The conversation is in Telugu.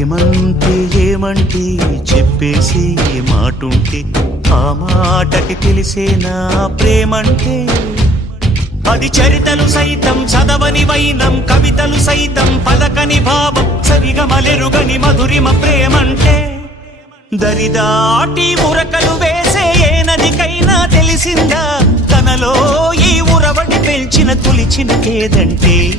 ప్రేమంటే ఏమంటే చెప్పేసి మాటుంటే ఆ మాటకి తెలిసేనా ప్రేమంటే. అది చరితలు సైతం చదవని వైనం, కవితలు సైతం పలకని భావం, సరిగమలెరుగని మధురిమ ప్రేమంటే. దరిదాటి ఉరకలు వేసే ఏ నదికైనా తెలిసిందా తనలో ఈ ఉరవడి పెంచిన తులిచిన కేదంటే.